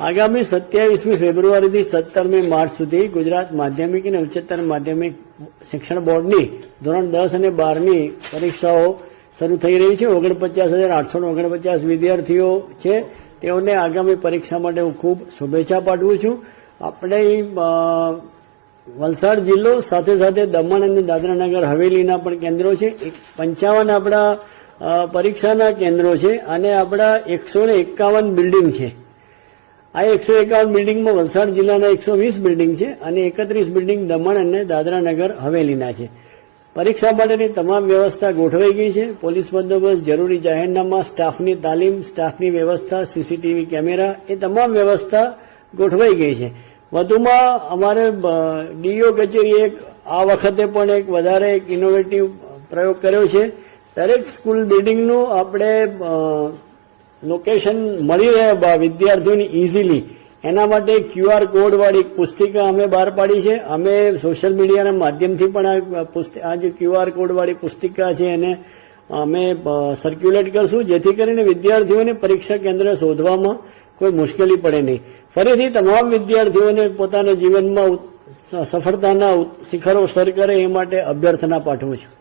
આગામી 27મી ફેબ્રુઆરીથી 17મી માર્ચ સુધી ગુજરાત માધ્યમિક અને ઉચ્ચતર માધ્યમિક શિક્ષણ બોર્ડની ધોરણ 10 અને 12ની પરીક્ષાઓ શરૂ થઈ રહી છે। 49,849 વિદ્યાર્થીઓ છે, તેઓને આગામી પરીક્ષા માટે હું ખૂબ શુભેચ્છા પાઠવું છું। આપણે વલસાડ જિલ્લો સાથે સાથે દમણ અને દાદરાનગર હવેલીના પણ કેન્દ્રો છે। 55 આપણા પરીક્ષાના કેન્દ્રો છે અને આપણા 151 બિલ્ડિંગ છે। આ 151 બિલ્ડિંગમાં વલસાડ જિલ્લાના 120 બિલ્ડિંગ છે અને 31 બિલ્ડિંગ દમણ અને દાદરાનગર હવેલીના છે। પરીક્ષા માટેની તમામ વ્યવસ્થા ગોઠવાઈ ગઈ છે। પોલીસ બંદોબસ્ત, જરૂરી જાહેરનામા, સ્ટાફની તાલીમ, સ્ટાફની વ્યવસ્થા, સીસીટીવી કેમેરા, એ તમામ વ્યવસ્થા ગોઠવાઈ ગઈ છે। વધુમાં અમારે ડીઓ કચેરીએ આ વખતે પણ એક વધારે એક ઇનોવેટિવ પ્રયોગ કર્યો છે। દરેક સ્કૂલ બિલ્ડિંગનું આપણે લોકેશન મળી રહે વિદ્યાર્થીઓને ઇઝીલી, એના માટે QR કોડવાળી પુસ્તિકા અમે બહાર પાડી છે। અમે સોશિયલ મીડિયાના માધ્યમથી પણ આ જે QR કોડવાળી પુસ્તિકા છે એને અમે સર્ક્યુલેટ કરશું, જેથી કરીને વિદ્યાર્થીઓને પરીક્ષા કેન્દ્ર શોધવામાં કોઈ મુશ્કેલી પડે નહીં। ફરીથી તમામ વિદ્યાર્થીઓને પોતાના જીવનમાં સફળતાના શિખરો સર કરે એ માટે અભ્યર્થના પાઠવું છું।